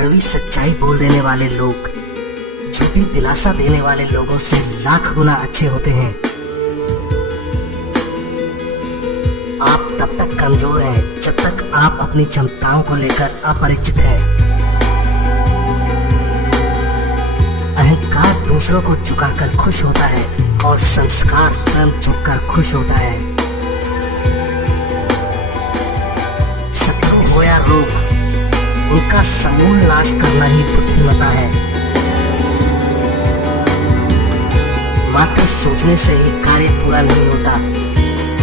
कड़वी सच्चाई बोल देने वाले लोग झूठी दिलासा देने वाले लोगों से लाख गुना अच्छे होते हैं। आप तब तक कमजोर हैं जब तक आप अपनी क्षमताओं को लेकर अपरिचित हैं। अहंकार दूसरों को झुकाकर खुश होता है और संस्कार स्वयं झुककर खुश होता है। शत्रु हो या रोग, उनका समूल नाश करना ही बुद्धिमत्ता है। मात्र सोचने से ही कार्य पूरा नहीं होता,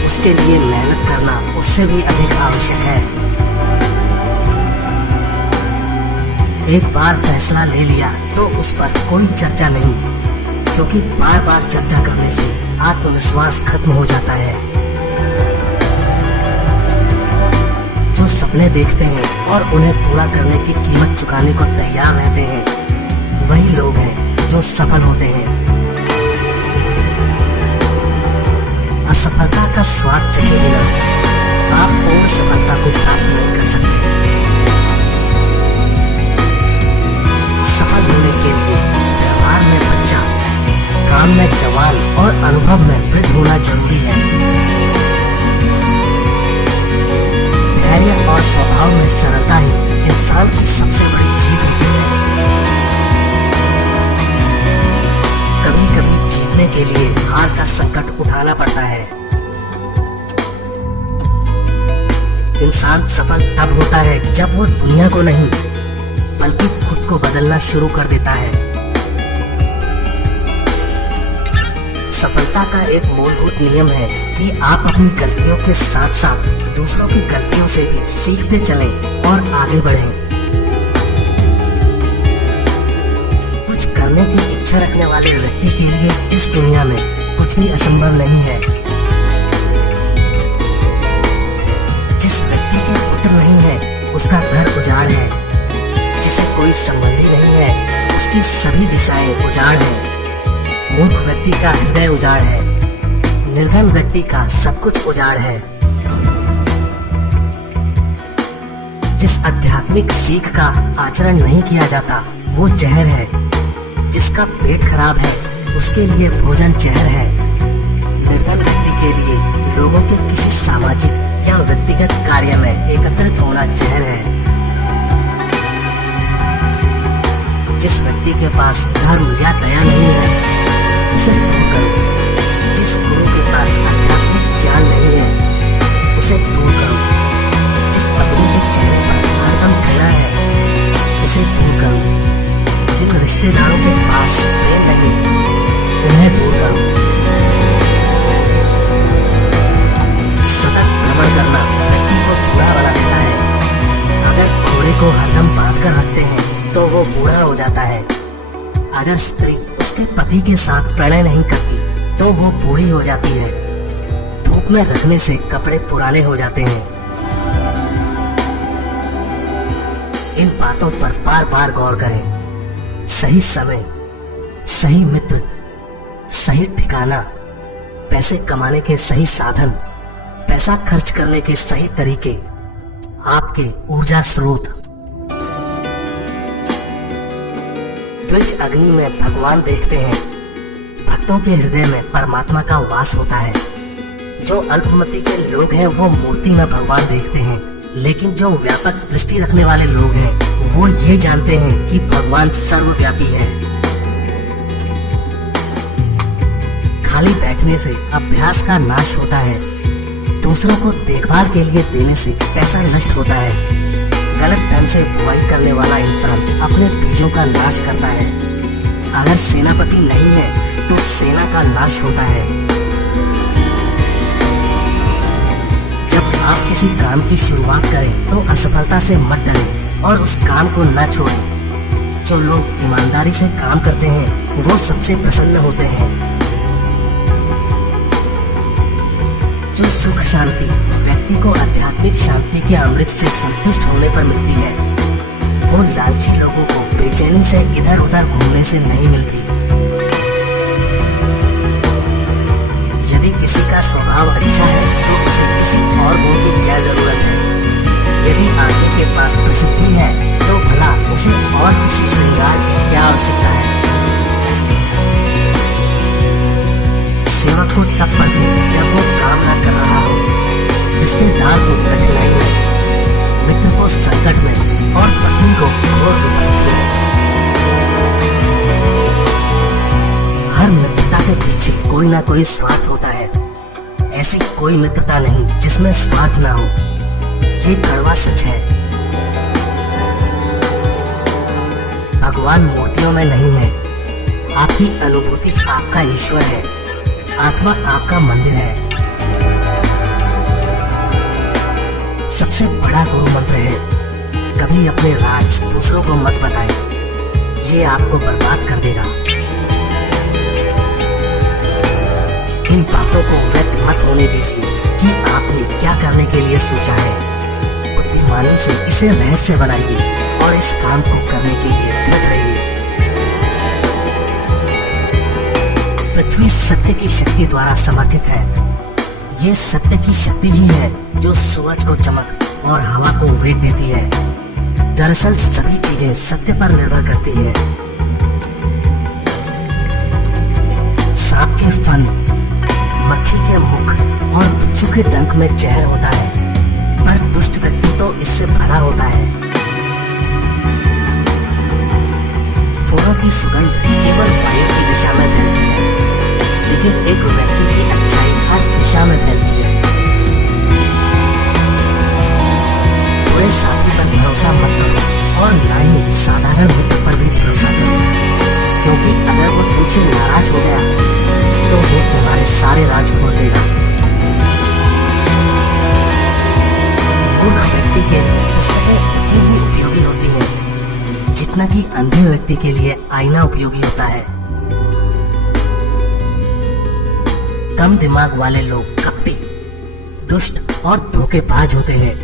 उसके लिए मेहनत करना उससे भी अधिक आवश्यक है। एक बार फैसला ले लिया तो उस पर कोई चर्चा नहीं, क्योंकि बार बार चर्चा करने से आत्मविश्वास खत्म हो जाता है। जो सपने देखते हैं और उन्हें पूरा करने की कीमत चुकाने को तैयार रहते हैं, वही लोग हैं जो सफल होते हैं। असफलता का स्वाद चखे बिना आप पूर्ण सफलता को प्राप्त नहीं कर सकते। सफल होने के लिए व्यवहार में बच्चा, काम में जवान और अनुभव में वृद्ध होना जरूरी है। धैर्य और स्वभाव में सरलता ही इंसान की सबसे बड़ी जीत होती है। कभी कभी जीतने के लिए हार का संकट उठाना पड़ता है। इंसान सफल तब होता है जब वो दुनिया को नहीं बल्कि खुद को बदलना शुरू कर देता है। सफलता का एक मूलभूत नियम है कि आप अपनी गलतियों के साथ साथ दूसरों की गलतियों से भी सीखते चलें और आगे बढ़ें। कुछ करने की इच्छा रखने वाले व्यक्ति के लिए इस दुनिया में कुछ भी असंभव नहीं है। जिस व्यक्ति के पुत्र नहीं है उसका घर उजाड़ है, जिसे कोई संबंधी नहीं है उसकी सभी दिशाएं उजाड़ है। मूर्ख व्यक्ति का हृदय उजाड़ है, निर्धन व्यक्ति का सब कुछ उजाड़ है। जिस आध्यात्मिक सीख का आचरण नहीं किया जाता वो जहर है। जिसका पेट खराब है उसके लिए भोजन जहर है। निर्धन व्यक्ति के लिए लोगों के किसी सामाजिक या व्यक्तिगत कार्य में एकत्रित होना जहर है। जिस व्यक्ति के पास धर्म या दया नहीं है उसे दूर करो। जिस गुरु के पास आध्यात्मिक ज्ञान नहीं है उसे दूर करो। जिस पत्नी के चेहरे पर हरदम घृणा है उसे दूर करो। जिन रिश्तेदारों के पास प्रेम नहीं उन्हें दूर करो। सतत भ्रमण करना व्यक्ति को बूढ़ा बना देता है। अगर घोड़े को हरदम बांध कर रखते हैं तो वो बूढ़ा हो जाता है। अगर स्त्री उसके पति के साथ प्रणय नहीं करती तो वो बूढ़ी हो जाती है। धूप में रखने से कपड़े पुराने हो जाते हैं। इन बातों पर बार बार गौर करें। सही समय, सही मित्र, सही ठिकाना, पैसे कमाने के सही साधन, पैसा खर्च करने के सही तरीके, आपके ऊर्जा स्रोत। द्विज अग्नि में भगवान देखते हैं, भक्तों के हृदय में परमात्मा का वास होता है। जो अल्पमति के लोग हैं वो मूर्ति में भगवान देखते हैं, लेकिन जो व्यापक दृष्टि रखने वाले लोग हैं वो ये जानते हैं कि भगवान सर्वव्यापी है। खाली बैठने से अभ्यास का नाश होता है। दूसरों को देखभाल के लिए देने से पैसा नष्ट होता है। गलत ढंग से बुवाई करने वाला इंसान अपने बीजों का नाश करता है। अगर सेनापति नहीं है तो सेना का नाश होता है। जब आप किसी काम की शुरुआत करें तो असफलता से मत डरें और उस काम को न छोड़ें। जो लोग ईमानदारी से काम करते हैं वो सबसे प्रसन्न होते हैं। जो सुख शांति व्यक्ति को आध्यात्मिक शांति के अमृत से संतुष्ट होने पर मिलती है वो लालची लोगों को बेचैनी से इधर उधर घूमने से नहीं मिलती। यदि किसी का स्वभाव अच्छा है तो उसे किसी और गुण की क्या जरूरत है। यदि आदमी के पास प्रसिद्धि है तो भला उसे कोई स्वार्थ होता है। ऐसी कोई मित्रता नहीं जिसमें स्वार्थ ना हो। ये कड़वा सच है। भगवान मूर्तियों में नहीं है। आपकी अनुभूति आपका ईश्वर है। आत्मा आपका मंदिर है। सबसे बड़ा गुरु मंत्र है, कभी अपने राज दूसरों को मत बताएं। ये आपको बर्बाद कर देगा। इन बातों को व्यक्त मत होने दीजिए कि आपने क्या करने के लिए सोचा है। बुद्धिमानी से इसे रहस्य बनाइए और इस काम को करने के लिए दृढ़ रहिए। पृथ्वी सत्य की शक्ति द्वारा समर्थित है। ये सत्य की शक्ति ही है जो सूरज को चमक और हवा को वेग देती है। दरअसल सभी चीजें सत्य पर निर्भर करती है। सांप के फन, मक्खी के मुख और बिच्छू के डंक में जहर होता है, पर दुष्ट व्यक्ति तो इससे भरा होता है। फूलों की सुगंध केवल वायु की दिशा में फैलती है, लेकिन एक व्यक्ति की अच्छाई हर दिशा में फैलती है। बुरे साथी पर भरोसा मत करो और ना ही साधारण मित्र पर भी भरोसा करो, क्योंकि अगर वो तुमसे नाराज हो गया तो वो तुम्हारे सारे राज खोल देगा। मूर्ख व्यक्ति के लिए पुस्तकें उतनी ही उपयोगी होती हैं जितना कि अंधे व्यक्ति के लिए आईना उपयोगी होता है। कम दिमाग वाले लोग कपटी, दुष्ट और धोखेबाज होते हैं।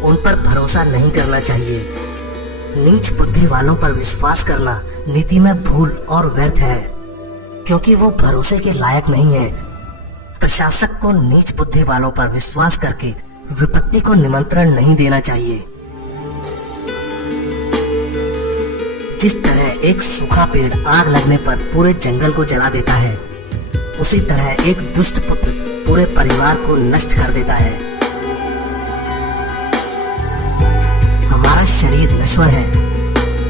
उन पर भरोसा नहीं करना चाहिए। नीच बुद्धि वालों पर विश्वास करना नीति में भूल और व्यर्थ है, क्योंकि वो भरोसे के लायक नहीं है। प्रशासक को नीच बुद्धि वालों पर विश्वास करके विपत्ति को निमंत्रण नहीं देना चाहिए। जिस तरह एक सूखा पेड़ आग लगने पर पूरे जंगल को जला देता है, उसी तरह एक दुष्ट पुत्र पूरे परिवार को नष्ट कर देता है। हमारा शरीर नश्वर है,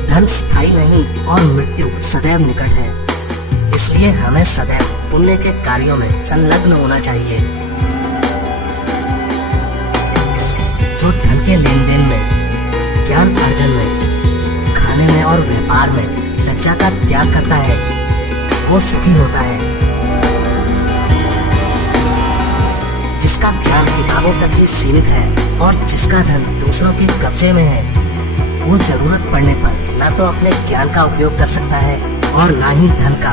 धन स्थायी नहीं और मृत्यु सदैव निकट है। इसलिए हमें सदैव पुण्य के कार्यों में संलग्न होना चाहिए। जो धन के लेन देन में, ज्ञान अर्जन में, खाने में और व्यापार में लज्जा का त्याग करता है, वो सुखी होता है। जिसका ज्ञान किताबों तक ही सीमित है और जिसका धन दूसरों के कब्जे में है, वो जरूरत पड़ने पर न तो अपने ज्ञान का उपयोग कर सकता है और न ही धन का।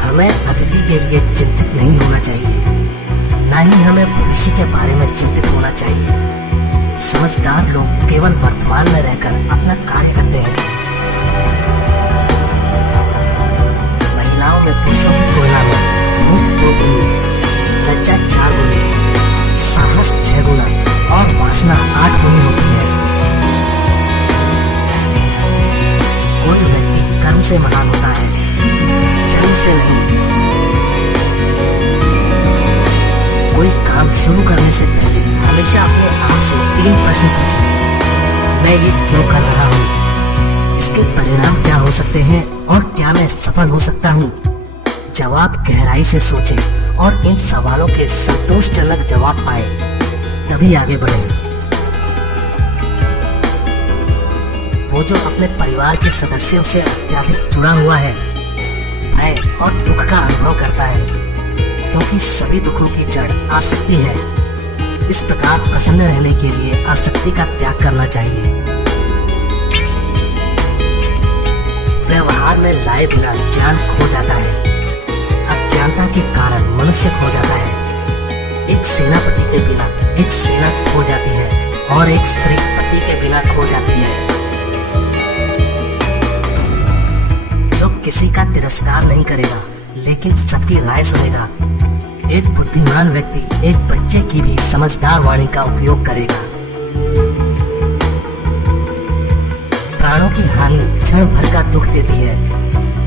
हमें अतिथि के लिए चिंतित नहीं होना चाहिए, न ही हमें भविष्य के बारे में चिंतित होना चाहिए। समझदार लोग केवल वर्तमान में रहकर अपना कार्य करते हैं। महिलाओं में पुरुषों की तुलना में भूख 2 गुनी, लज्जा 4 गुनी, साहस 6 गुना और वासना 8 गुनी होती है। कोई व्यक्ति कर्म से महान होता है, जन्म से नहीं। कोई काम शुरू करने से पहले हमेशा अपने आप से 3 प्रश्न पूछें। मैं ये क्यों कर रहा हूँ? इसके परिणाम क्या हो सकते हैं और क्या मैं सफल हो सकता हूँ? जवाब गहराई से सोचें और इन सवालों के संतोषजनक जवाब पाए, तभी आगे बढ़ें। वो जो अपने परिवार के सदस्यों से अत्यधिक जुड़ा हुआ है, भय और दुख का अनुभव करता है, क्योंकि सभी दुखों की जड़ आसक्ति है। इस प्रकार प्रसन्न रहने के लिए आसक्ति का त्याग करना चाहिए। व्यवहार में लाए बिना ज्ञान खो जाता है। अज्ञानता के कारण मनुष्य खो जाता है। एक सेनापति के बिना एक सेना खो जाती है और एक स्त्री पति के बिना खो जाती है। जो किसी का तिरस्कार नहीं करेगा लेकिन सबकी राय सुनेगा, एक बुद्धिमान व्यक्ति एक बच्चे की भी समझदार वाणी का उपयोग करेगा। प्राणों की हानि क्षण भर का दुख देती है,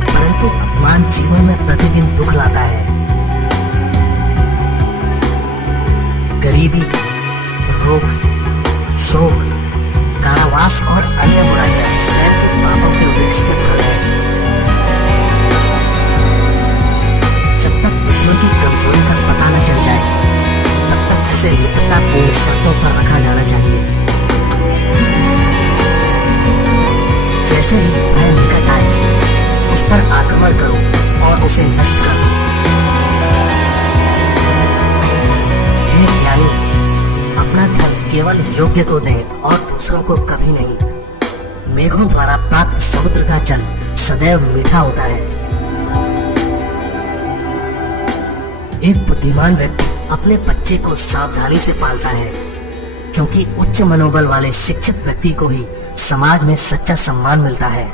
परंतु अपमान जीवन में प्रतिदिन दुख लाता है। गरीबी, रोग, शोक, कारावास और अन्य बुराइयां स्वयं के पापों के वृक्ष के फल हैं। दुश्मन की कमजोरी का पता न चल जाए, तब तक उसे मित्रतापूर्ण शर्तों पर रखा जाना चाहिए। जैसे ही भय निकट आए, उस पर आक्रमण करो और उसे नष्ट कर दो। हे ज्ञानी, अपना धन केवल योग्य को दें और दूसरों को कभी नहीं। मेघों द्वारा प्राप्त समुद्र का जल सदैव मीठा होता है। एक बुद्धिमान व्यक्ति अपने बच्चे को सावधानी से पालता है, क्योंकि उच्च मनोबल वाले शिक्षित व्यक्ति को ही समाज में सच्चा सम्मान मिलता है।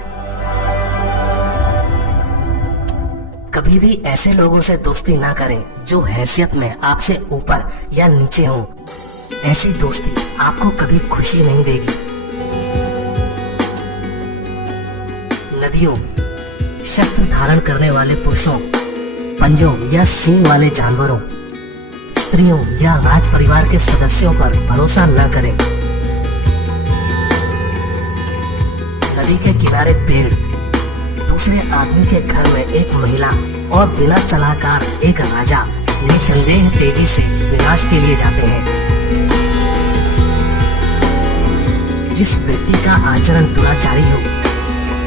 कभी भी ऐसे लोगों से दोस्ती ना करें जो हैसियत में आपसे ऊपर या नीचे हों। ऐसी दोस्ती आपको कभी खुशी नहीं देगी। नदियों, शस्त्र धारण करने वाले पुरुषों, पंजों या सींग वाले जानवरों, स्त्रियों या राज परिवार के सदस्यों पर भरोसा न करें। नदी के किनारे पेड़, दूसरे आदमी के घर में एक महिला और बिना सलाहकार एक राजा निसंदेह तेजी से विनाश के लिए जाते हैं। जिस व्यक्ति का आचरण दुराचारी हो,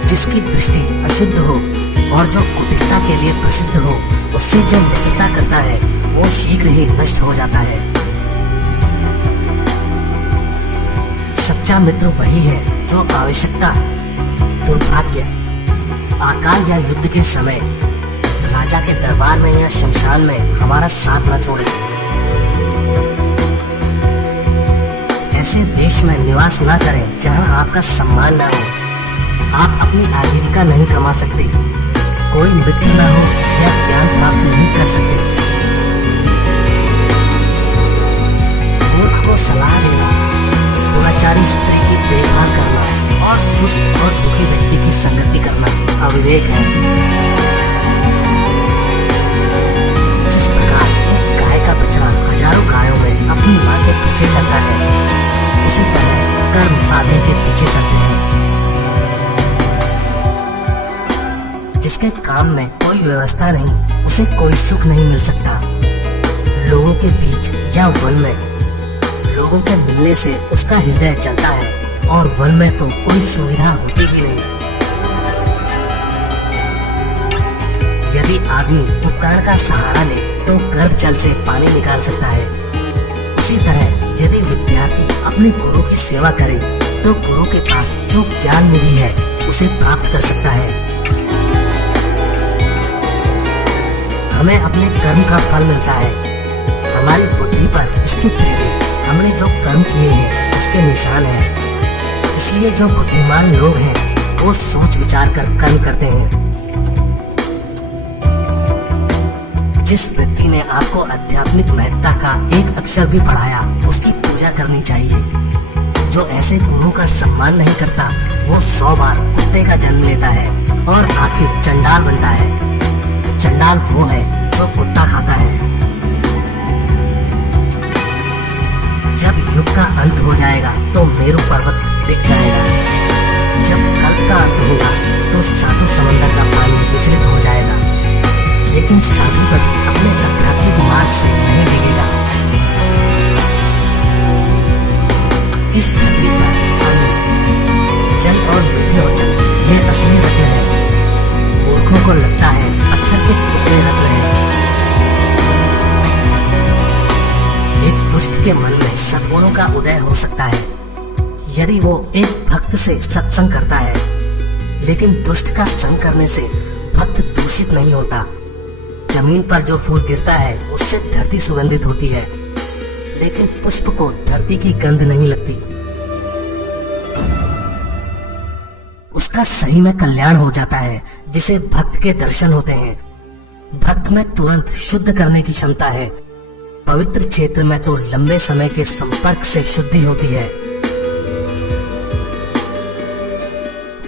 जिसकी दृष्टि अशुद्ध हो और जो कुटिलता के लिए प्रसिद्ध हो, उससे जो मित्रता करता है वो शीघ्र ही नष्ट हो जाता है। सच्चा मित्र वही है जो आवश्यकता, दुर्भाग्य, अकाल या युद्ध के समय राजा के दरबार में या शमशान में हमारा साथ न छोड़े। ऐसे देश में निवास न करें जहां आपका सम्मान न हो। आप अपनी आजीविका नहीं कमा सकते, कोई मित्र न हो या ज्ञान प्राप्त नहीं कर सकते। मूर्ख को सलाह देना, दुराचारी स्त्री की देखभाल करना और सुस्त और दुखी व्यक्ति की संगति करना अविवेक है। जिस प्रकार एक गाय का बछड़ा हजारों गायों में अपनी मां के पीछे चलता है, उसी तरह कर्म आदमी के पीछे चलते हैं। जिसके काम में कोई व्यवस्था नहीं, उसे कोई सुख नहीं मिल सकता। लोगों के बीच या वन में लोगों के मिलने से उसका हृदय चलता है और वन में तो कोई सुविधा होती ही नहीं। यदि आदमी उपकरण का सहारा ले तो गर्भ जल से पानी निकाल सकता है। उसी तरह यदि विद्यार्थी अपने गुरु की सेवा करे तो गुरु के पास जो ज्ञान निधि है उसे प्राप्त कर सकता है। हमें अपने कर्म का फल मिलता है। हमारी बुद्धि पर इसके पहले हमने जो कर्म किए हैं उसके निशान हैं। इसलिए जो बुद्धिमान लोग हैं वो सोच विचार कर कर्म करते हैं। जिस व्यक्ति ने आपको आध्यात्मिक महत्ता का एक अक्षर भी पढ़ाया, उसकी पूजा करनी चाहिए। जो ऐसे गुरु का सम्मान नहीं करता, वो 100 बार कुत्ते का जन्म लेता है और आखिर चंडाल बनता है। चंडाल वो है जो कुत्ता खाता है। जब युग का अंत हो जाएगा तो मेरु पर्वत दिख जाएगा। जब कल्प का अंत होगा तो सातों समंदर का पानी विचलित हो जाएगा। लेकिन साधु कभी अपने आध्यात्मिक मार्ग से नहीं डिगेगा। इस धरती पर अन्न, जल और मीठे वचन ये असली रत्न है। मूर्खों को लगता है पत्थर के टुकड़े रत्न हैं। एक दुष्ट के मन में सद्गुणों का उदय हो सकता है यदि वो एक भक्त से सत्संग करता है। लेकिन दुष्ट का संग करने से भक्त दूषित नहीं होता। जमीन पर जो फूल गिरता है उससे धरती सुगंधित होती है, लेकिन पुष्प को धरती की गंध नहीं लगती। उसका सही में कल्याण हो जाता है जिसे भक्त के दर्शन होते हैं। भक्त में तुरंत शुद्ध करने की क्षमता है। पवित्र क्षेत्र में तो लंबे समय के संपर्क से शुद्धि होती है।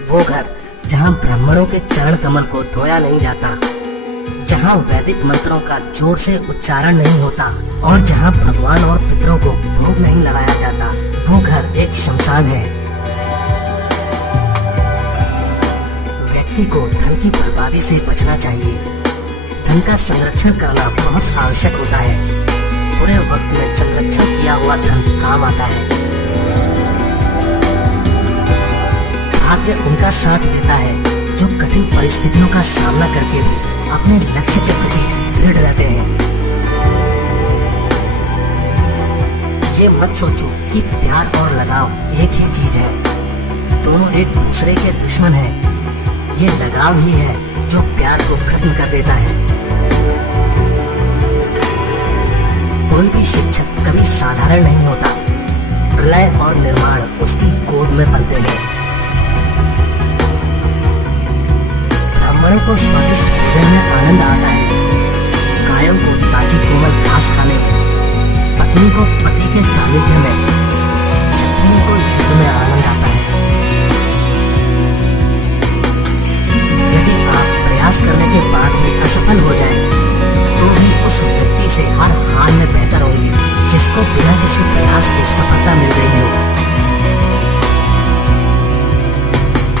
वो घर जहाँ ब्राह्मणों के चरण कमल को धोया नहीं जाता, जहाँ वैदिक मंत्रों का जोर से उच्चारण नहीं होता और जहाँ भगवान और पितरों को भोग नहीं लगाया जाता, वो घर एक शमशान है। व्यक्ति को धन की बर्बादी से बचना चाहिए। धन धन का संरक्षण करना बहुत आवश्यक होता है। बुरे वक्त में संरक्षण किया हुआ धन काम आता है। भाग्य उनका साथ देता है जो कठिन परिस्थितियों का सामना करके भी अपने लक्ष्य के प्रति दृढ़ रहते हैं। ये मत सोचो कि प्यार और लगाव एक ही चीज है। दोनों एक दूसरे के दुश्मन हैं। ये लगाव ही है जो प्यार को खत्म कर देता है। कोई भी शिक्षक कभी साधारण नहीं होता। प्रलय और निर्माण उसकी गोद में पलते हैं। ब्राह्मणों को स्वादिष्ट भोजन में आनंद आता है। गायों को ताजी कोमल घास खाने में, पत्नी को पति के सानिध्य में, क्षत्रियों को युद्ध में आनंद आता है। यदि आप प्रयास करने के बाद भी असफल हो जाएं, तो भी उस व्यक्ति से हर हाल में बेहतर होंगे जिसको बिना किसी प्रयास के सफलता मिल गई हो।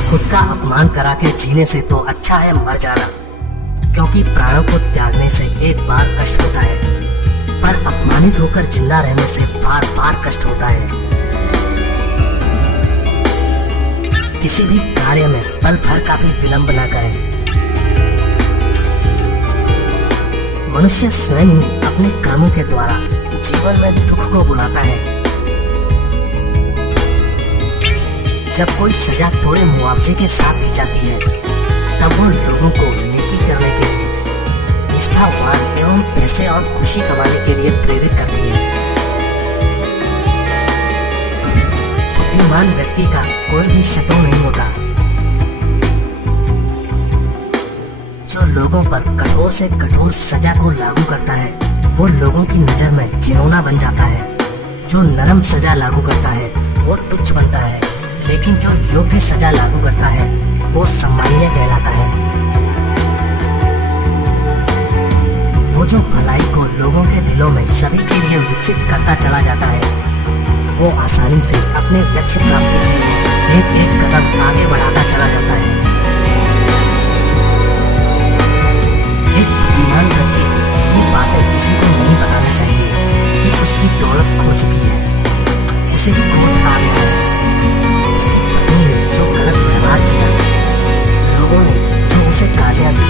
खुद का अपमान करा के जीने से तो अच्छा है मर जाना, क्योंकि प्राणों को त्यागने से एक बार कष्ट होता है, पर अपमानित होकर जिंदा रहने से बार बार कष्ट होता है। किसी भी कार्य में पल भर का भी विलंब न करें। मनुष्य स्वयं ही अपने कर्मों के द्वारा जीवन में दुख को बुलाता है। जब कोई सजा थोड़े मुआवजे के साथ दी जाती है, तब वो लोगों को नेकी करने के लिए, निष्ठावान एवं पैसे और खुशी कमाने के लिए प्रेरित करती है। बुद्धिमान व्यक्ति का कोई भी शत्रु नहीं होता। जो लोगों पर कठोर से कठोर सजा को लागू करता है, वो लोगों की नजर में घिनौना बन जाता है। जो नरम सजा लागू करता है, वो तुच्छ बनता है, लेकिन जो योग्य सजा लागू करता है, वो सम्मानीय कहलाता है। वो जो भलाई को लोगों के दिलों में सभी के लिए विकसित करता चला जाता है, वो आसानी से अपने लक्ष्य प्राप्ति की ओर एक एक कदम आगे बढ़ाता चला जाता है। एक बुद्धिमान व्यक्ति को ये बातें किसी को नहीं बतानी चाहिए कि उसकी दौलत खो चुकी है, उसे क्रोध आ गया है, उसकी पत्नी ने जो गलत व्यवहार किया, लोगों ने जो उसे गालियां दी,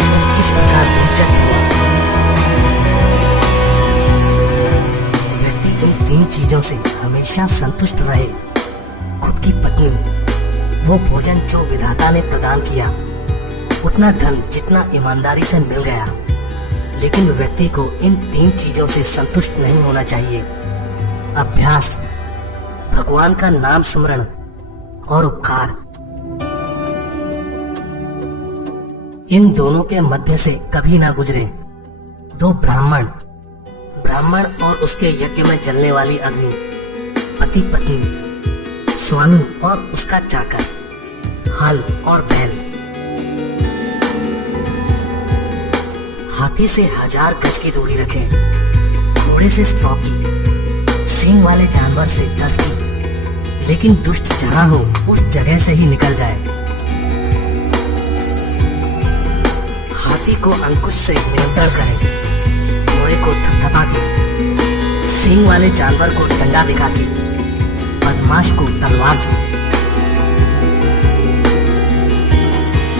वो किस प्रकार बेइज्जत हुआ। व्यक्ति इन तीन चीजों से हमेशा संतुष्ट रहे। खुद की पत्नी, वो भोजन जो विधाता ने प्रदान किया, उतना धन जितना ईमानदारी से मिल गया। लेकिन व्यक्ति को इन तीन चीजों से संतुष्ट नहीं होना चाहिए। अभ्यास, भगवान का नाम स्मरण और उपकार, इन दोनों के मध्य से कभी ना गुजरे। दो ब्राह्मण और उसके यज्ञ में जलने वाली अग्नि, पति पत्नी, स्वामी और उसका चाकर, हल और बैल। हाथी से 1000 गज की दूरी रखें, घोड़े से 100 की, सींग वाले जानवर से 10 की, लेकिन दुष्ट जहां हो उस जगह से ही निकल जाए। हाथी को अंकुश से नियंत्रण करें, घोड़े को थपथपा के, सींग वाले जानवर को डंडा दिखा के, बदमाश को तलवार से।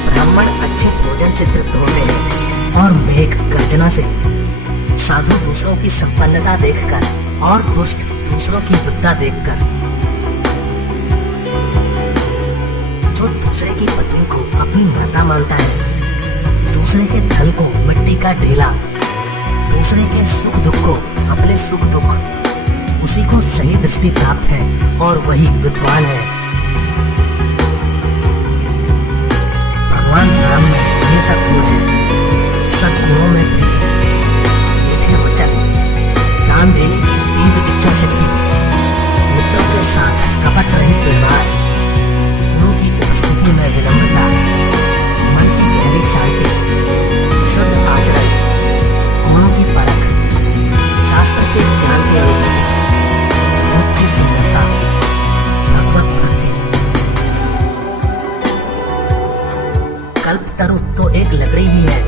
ब्राह्मण अच्छे भोजन से तृप्त होते हैं और मेघ गर्जना से। साधु दूसरों की संपन्नता देखकर और दुष्ट दूसरों की विपदा देखकर। जो दूसरे की पत्नी को अपनी माता मानता है, दूसरे के धन को मिट्टी का ढेला, दूसरे के सुख दुख को अपने सुख दुख, उसी को सही दृष्टि प्राप्त है और वही विद्वान है। भगवान राम में ये सब गुण है: सद्गुणों में प्रीति, मीठे वचन, दान देने की तीव्र इच्छा शक्ति, मित्रों के साथ कपट रहित व्यवहार, गुरु की उपस्थिति में विनम्रता, मन की गहरी शांति, शुद्ध आचरण, गुणों की परख, शास्त्र के ज्ञान की अनुभूति, रूप की सुंदरता, भगवत भक्ति। कल्पतरु तो एक लकड़ी ही है,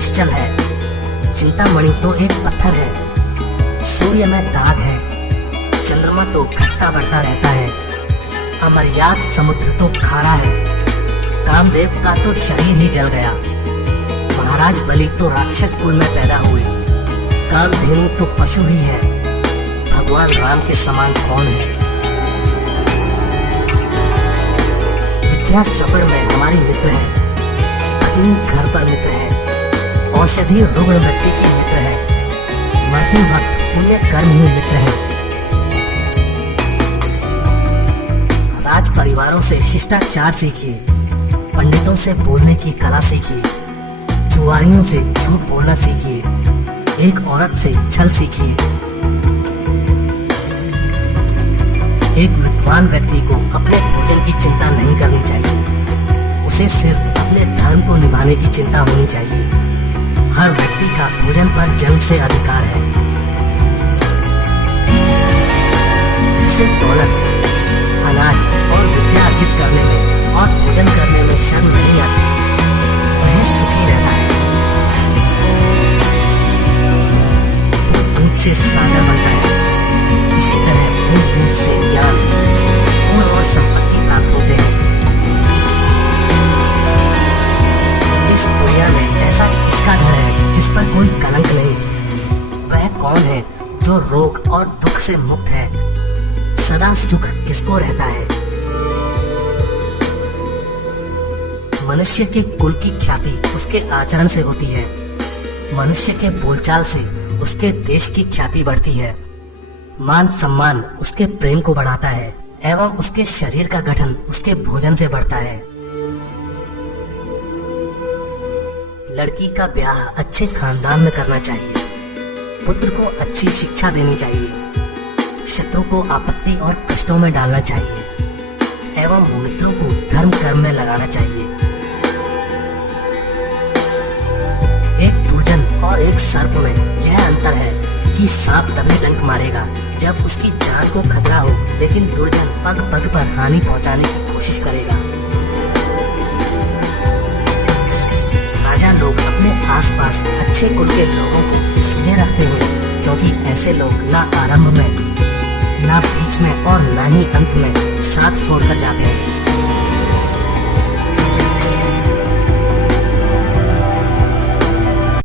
निश्चल है, चिंतामणि तो एक पत्थर है, सूर्य में दाग है, चंद्रमा तो घटता बढ़ता रहता है, अमर्याद समुद्र तो खारा है, कामदेव का तो शरीर ही जल गया, महाराज बलि तो राक्षस कुल में पैदा हुए, कामधेनु तो पशु ही है, भगवान राम के समान कौन है। विद्या सफर में हमारी मित्र है, पत्नी घर पर मित्र है, औषधि रुग्ण व्यक्ति की मित्र है, मरते वक्त पुण्य कर्म ही मित्र है। राज परिवारों से शिष्टाचार सीखिए, पंडितों से बोलने की कला सीखिए, जुआरियों से झूठ बोलना सीखिए, एक औरत से छल सीखिए। एक विद्वान व्यक्ति को अपने भोजन की चिंता नहीं करनी चाहिए, उसे सिर्फ अपने धर्म को निभाने की चिंता होनी चाहिए। हर व्यक्ति का भोजन पर जन्म से अधिकार है। जिसे दौलत, अनाज और विद्या अर्जित करने में और भोजन करने में शर्म नहीं आती, वह सुखी रहता है। बूंद से सागर बनता है, इसी तरह बूंद बूंद से ज्ञान, गुण और संपत्ति प्राप्त होते हैं। इस दुनिया में ऐसा किसका घर है जिस पर कोई कलंक नहीं? वह कौन है जो रोग और दुख से मुक्त है? सदा सुख किसको रहता है? मनुष्य के कुल की ख्याति उसके आचरण से होती है, मनुष्य के बोलचाल से उसके देश की ख्याति बढ़ती है, मान सम्मान उसके प्रेम को बढ़ाता है एवं उसके शरीर का गठन उसके भोजन से बढ़ता है। लड़की का ब्याह अच्छे खानदान में करना चाहिए, पुत्र को अच्छी शिक्षा देनी चाहिए, शत्रु को आपत्ति और कष्टों में डालना चाहिए एवं मित्रों को धर्म कर्म में लगाना चाहिए। एक दुर्जन और एक सर्प में यह अंतर है कि सांप तभी डंक मारेगा जब उसकी जान को खतरा हो, लेकिन दुर्जन पग पग पर हानि पहुंचाने की कोशिश करेगा। राजा लोग अपने आसपास अच्छे कुल के लोगों को इसलिए रखते हैं क्योंकि ऐसे लोग ना आरंभ में, ना बीच में और ना ही अंत में साथ छोड़कर जाते हैं।